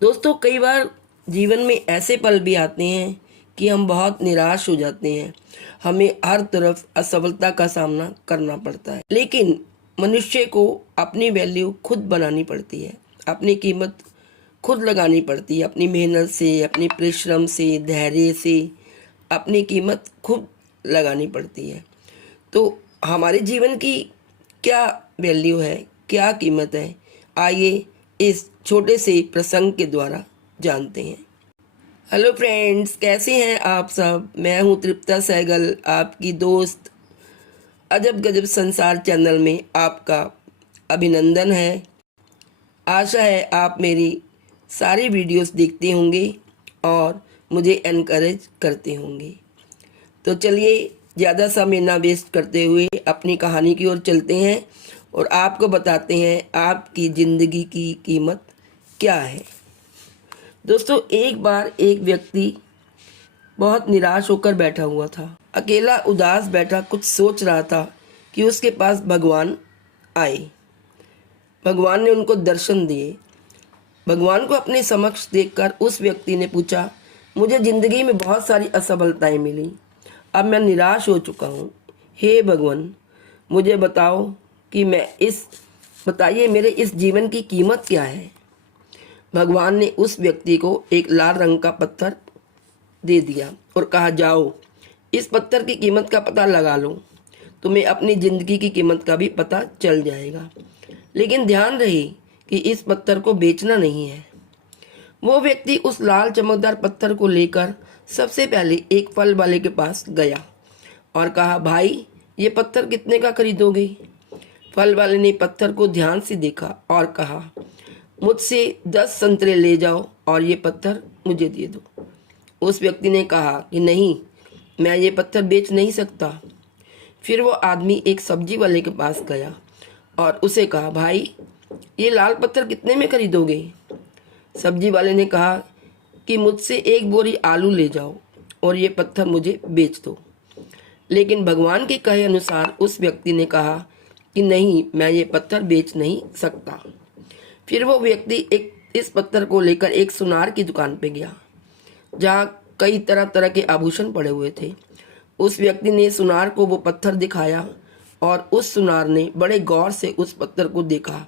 दोस्तों, कई बार जीवन में ऐसे पल भी आते हैं कि हम बहुत निराश हो जाते हैं। हमें हर तरफ असफलता का सामना करना पड़ता है, लेकिन मनुष्य को अपनी वैल्यू खुद बनानी पड़ती है, अपनी कीमत खुद लगानी पड़ती है। अपनी मेहनत से, अपने परिश्रम से, धैर्य से अपनी कीमत खुद लगानी पड़ती है। तो हमारे जीवन की क्या वैल्यू है, क्या कीमत है, आइए इस छोटे से प्रसंग के द्वारा जानते हैं। हेलो फ्रेंड्स, कैसे हैं आप सब। मैं हूं तृप्ता सहगल, आपकी दोस्त। अजब गजब संसार चैनल में आपका अभिनंदन है। आशा है आप मेरी सारी वीडियोस देखते होंगे और मुझे एनकरेज करते होंगे। तो चलिए ज़्यादा समय ना वेस्ट करते हुए अपनी कहानी की ओर चलते हैं और आपको बताते हैं आपकी ज़िंदगी की कीमत क्या है। दोस्तों, एक बार एक व्यक्ति बहुत निराश होकर बैठा हुआ था। अकेला उदास बैठा कुछ सोच रहा था कि उसके पास भगवान आए। भगवान ने उनको दर्शन दिए। भगवान को अपने समक्ष देखकर उस व्यक्ति ने पूछा, मुझे ज़िंदगी में बहुत सारी असफलताएं मिली, अब मैं निराश हो चुका हूँ। हे भगवान, मुझे बताओ कि बताइए मेरे इस जीवन की कीमत क्या है। भगवान ने उस व्यक्ति को एक लाल रंग का पत्थर दे दिया और कहा, जाओ इस पत्थर की कीमत का पता लगा लो, तुम्हें अपनी ज़िंदगी की कीमत का भी पता चल जाएगा। लेकिन ध्यान रहे कि इस पत्थर को बेचना नहीं है। वो व्यक्ति उस लाल चमकदार पत्थर को लेकर सबसे पहले एक फल वाले के पास गया और कहा, भाई ये पत्थर कितने का खरीदोगे। फल वाले ने पत्थर को ध्यान से देखा और कहा, मुझसे 10 संतरे ले जाओ और ये पत्थर मुझे दे दो। उस व्यक्ति ने कहा कि नहीं, मैं ये पत्थर बेच नहीं सकता। फिर वो आदमी एक सब्जी वाले के पास गया और उसे कहा, भाई ये लाल पत्थर कितने में खरीदोगे। सब्जी वाले ने कहा कि मुझसे 1 बोरी आलू ले जाओ और ये पत्थर मुझे बेच दो। लेकिन भगवान के कहे अनुसार उस व्यक्ति ने कहा कि नहीं, मैं ये पत्थर बेच नहीं सकता। फिर वो व्यक्ति इस पत्थर को लेकर एक सुनार की दुकान पे गया, जहाँ कई तरह तरह के आभूषण पड़े हुए थे। उस व्यक्ति ने सुनार को वो पत्थर दिखाया और उस सुनार ने बड़े गौर से उस पत्थर को देखा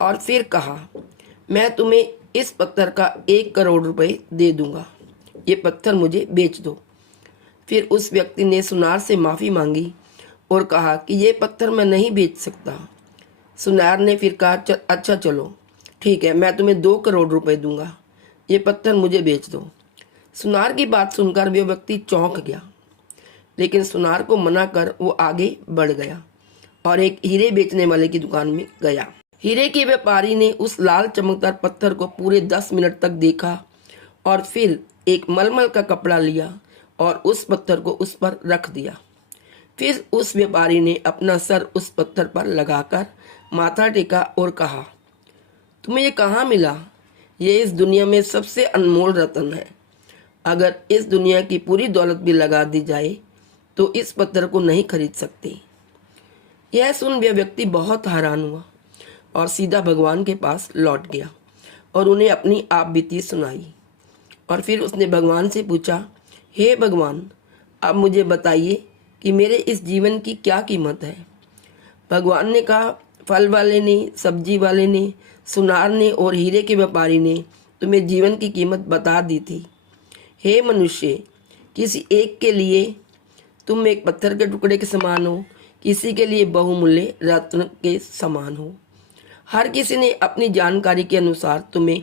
और फिर कहा, मैं तुम्हें इस पत्थर का 1 करोड़ रुपए दे दूंगा, ये पत्थर मुझे बेच दो। फिर उस व्यक्ति ने सुनार से माफ़ी मांगी और कहा कि ये पत्थर मैं नहीं बेच सकता। सुनार ने फिर कहा, अच्छा चलो ठीक है, मैं तुम्हें 2 करोड़ रुपए दूंगा, ये पत्थर मुझे बेच दो। सुनार की बात सुनकर वो व्यक्ति चौंक गया, लेकिन सुनार को मना कर वो आगे बढ़ गया और एक हीरे बेचने वाले की दुकान में गया। हीरे के व्यापारी ने उस लाल चमकदार पत्थर को पूरे 10 मिनट तक देखा और फिर एक मलमल का कपड़ा लिया और उस पत्थर को उस पर रख दिया। फिर उस व्यापारी ने अपना सर उस पत्थर पर लगाकर माथा टेका और कहा, तुम्हें ये कहाँ मिला। ये इस दुनिया में सबसे अनमोल रत्न है। अगर इस दुनिया की पूरी दौलत भी लगा दी जाए तो इस पत्थर को नहीं खरीद सकते। यह सुन वह व्यक्ति बहुत हैरान हुआ और सीधा भगवान के पास लौट गया और उन्हें अपनी आप बीती सुनाई। और फिर उसने भगवान से पूछा, हे भगवान, अब मुझे बताइए कि मेरे इस जीवन की क्या कीमत है। भगवान ने कहा, फल वाले ने, सब्जी वाले ने, सुनार ने और हीरे के व्यापारी ने तुम्हें जीवन की कीमत बता दी थी। हे मनुष्य, किसी एक के लिए तुम एक पत्थर के टुकड़े के समान हो, किसी के लिए बहुमूल्य रत्न के समान हो। हर किसी ने अपनी जानकारी के अनुसार तुम्हें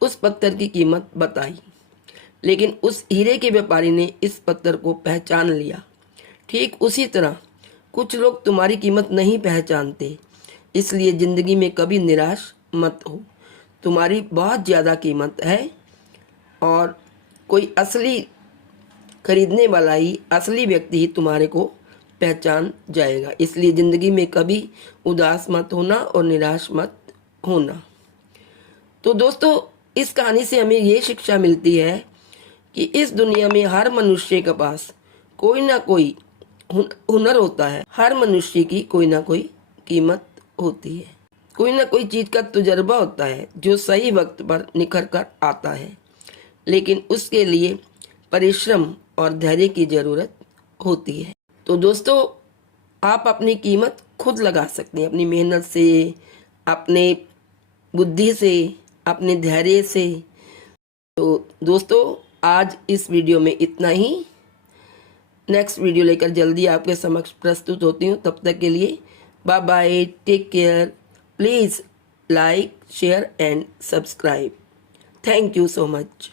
उस पत्थर की कीमत बताई, लेकिन उस हीरे के व्यापारी ने इस पत्थर को पहचान लिया। ठीक उसी तरह कुछ लोग तुम्हारी कीमत नहीं पहचानते, इसलिए ज़िंदगी में कभी निराश मत हो। तुम्हारी बहुत ज़्यादा कीमत है और कोई असली खरीदने वाला ही, असली व्यक्ति ही तुम्हारे को पहचान जाएगा। इसलिए ज़िंदगी में कभी उदास मत होना और निराश मत होना। तो दोस्तों, इस कहानी से हमें ये शिक्षा मिलती है कि इस दुनिया में हर मनुष्य के पास कोई ना कोई हुनर होता है। हर मनुष्य की कोई ना कोई कीमत होती है। कोई ना कोई चीज़ का तजुर्बा होता है जो सही वक्त पर निखर कर आता है, लेकिन उसके लिए परिश्रम और धैर्य की ज़रूरत होती है। तो दोस्तों, आप अपनी कीमत खुद लगा सकते हैं, अपनी मेहनत से, अपने बुद्धि से, अपने धैर्य से। तो दोस्तों, आज इस वीडियो में इतना ही। नेक्स्ट वीडियो लेकर जल्दी आपके समक्ष प्रस्तुत होती हूँ। तब तक के लिए bye bye, take care. Please like, share and subscribe. Thank you so much.